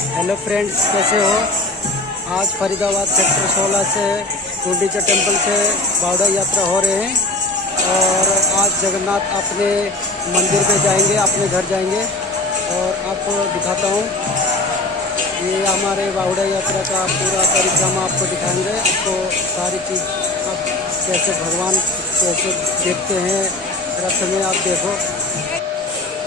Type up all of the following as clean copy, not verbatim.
Hello friends, कैसे हो। आज फरीदाबाद सेक्टर 16 से गुंडीचा टेम्पल से बावड़ा यात्रा हो रहे हैं और आज जगन्नाथ अपने मंदिर पे जाएंगे, अपने घर जाएंगे और आपको दिखाता हूँ। ये हमारे बावड़ा यात्रा का पूरा परिक्रमा आपको दिखाएंगे। आपको सारी चीज़ आप कैसे भगवान कैसे देखते हैं रथ में, आप देखो।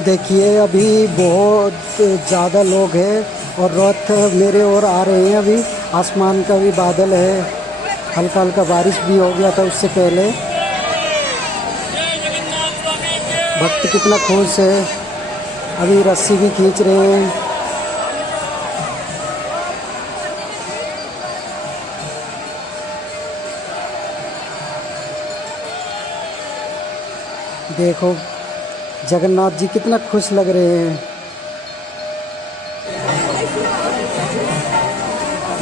देखिए अभी बहुत ज़्यादा लोग हैं और रथ मेरे ओर आ रहे हैं। अभी आसमान का भी बादल है, हल्का हल्का बारिश भी हो गया था उससे पहले। भक्त कितना खुश है, अभी रस्सी भी खींच रहे हैं। देखो जगन्नाथ जी कितना खुश लग रहे हैं।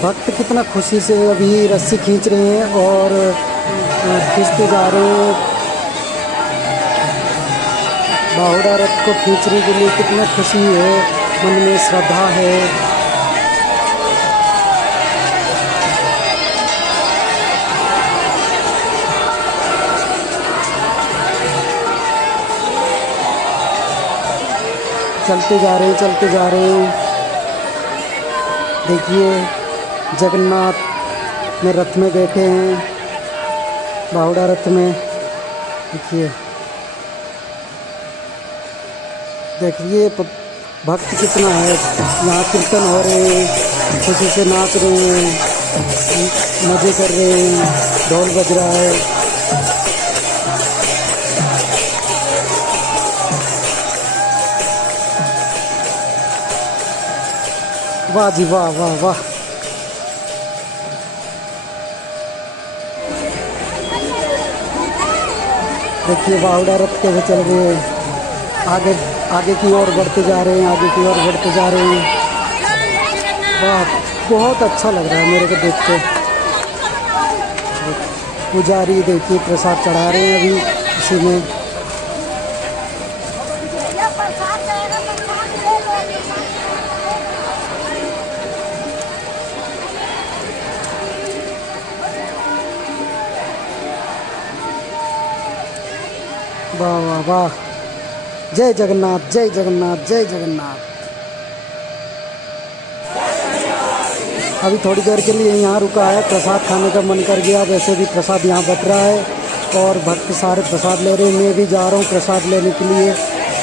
भक्त कितना खुशी से अभी रस्सी खींच रहे हैं और खींचते जा रहे हैं। बाहुड़ा रथ को खींचने के लिए कितना खुशी है, मन में श्रद्धा है। चलते जा रहे हैं, चलते जा रहे हैं। देखिए जगन्नाथ में रथ में बैठे हैं, बाहुड़ा रथ में। देखिए भक्त कितना है। यहाँ कीर्तन हो रहे हैं, खुशी से नाच रहे हैं, मज़े कर रहे हैं, ढोल बज रहा है। वाह जी वाह, वाह वाह। देखिए बाहुड़ा रथ कैसे चल रहे हैं, आगे आगे की ओर बढ़ते जा रहे हैं, आगे की ओर बढ़ते जा रहे हैं। वाह, बहुत अच्छा लग रहा है मेरे को देख के। पुजारी देखिए प्रसाद चढ़ा रहे हैं अभी इसी में। वाह वाह वाह, जय जगन्नाथ, जय जगन्नाथ, जय जगन्नाथ। अभी थोड़ी देर के लिए यहाँ रुका है, प्रसाद खाने का मन कर गया। वैसे भी प्रसाद यहाँ बट रहा है और भक्त सारे प्रसाद ले रहे हैं। मैं भी जा रहा हूँ प्रसाद लेने के लिए।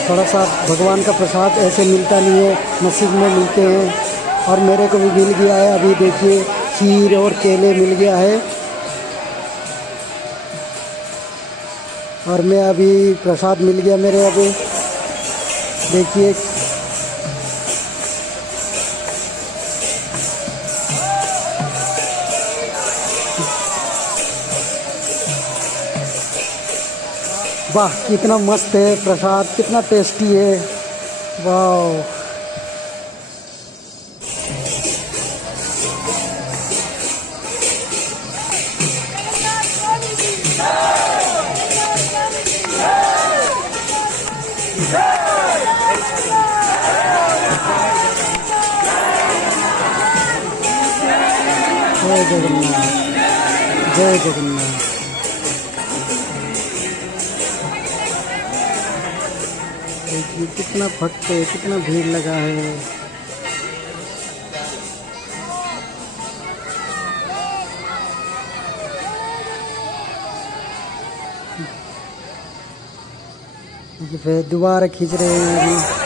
थोड़ा सा भगवान का प्रसाद ऐसे मिलता नहीं है, नसीब में मिलते हैं और मेरे को भी मिल गया है। अभी देखिए खीर और केले मिल गया है और मैं अभी प्रसाद मिल गया मेरे। अभी देखिए वाह, कितना मस्त है प्रसाद, कितना टेस्टी है। वाह, जय जगन्नाथ, जय जगन्नाथ। देखिए कितना भक्त है, कितना भीड़ लगा है। देखिए फिर दोबारा खींच रहे हैं अभी।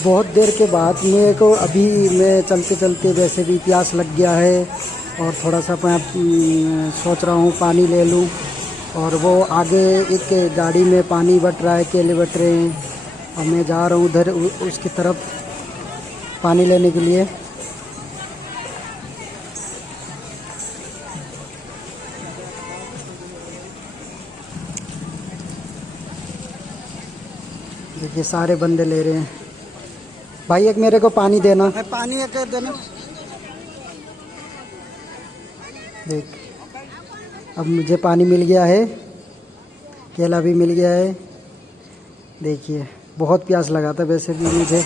बहुत देर के बाद मेरे को अभी मैं चलते चलते वैसे भी प्यास लग गया है और थोड़ा सा मैं सोच रहा हूँ पानी ले लूँ। और वो आगे एक गाड़ी में पानी बट रहा है, केले बट रहे हैं और मैं जा रहा हूँ उधर उसकी तरफ पानी लेने के लिए। देखिए सारे बंदे ले रहे हैं। भाई एक मेरे को पानी देना। पानी एक देना। देख अब मुझे पानी मिल गया है, केला भी मिल गया है। देखिए बहुत प्यास लगा था वैसे भी मुझे।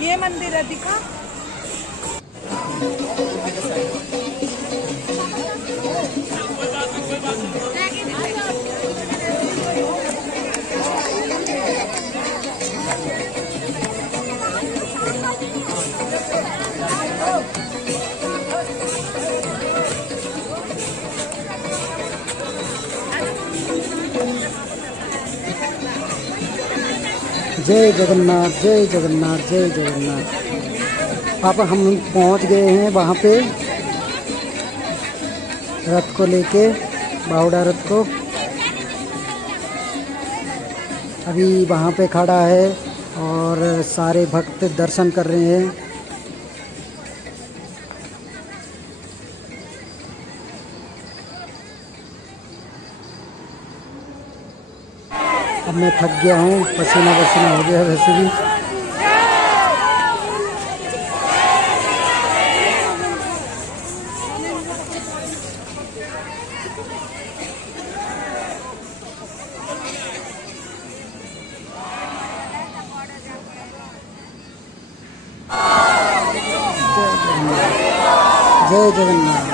ये मंदिर है, दिखा। जय जगन्नाथ, जय जगन्नाथ, जय जगन्नाथ। अब हम पहुंच गए हैं वहाँ पे रथ को लेके, बावड़ा रथ को। अभी वहाँ पे खड़ा है और सारे भक्त दर्शन कर रहे हैं। अब मैं थक गया हूँ, पसीना पसीना हो गया वैसे भी। जय जगन्नाथ, जय जगन्नाथ।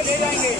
ले जाएंगे।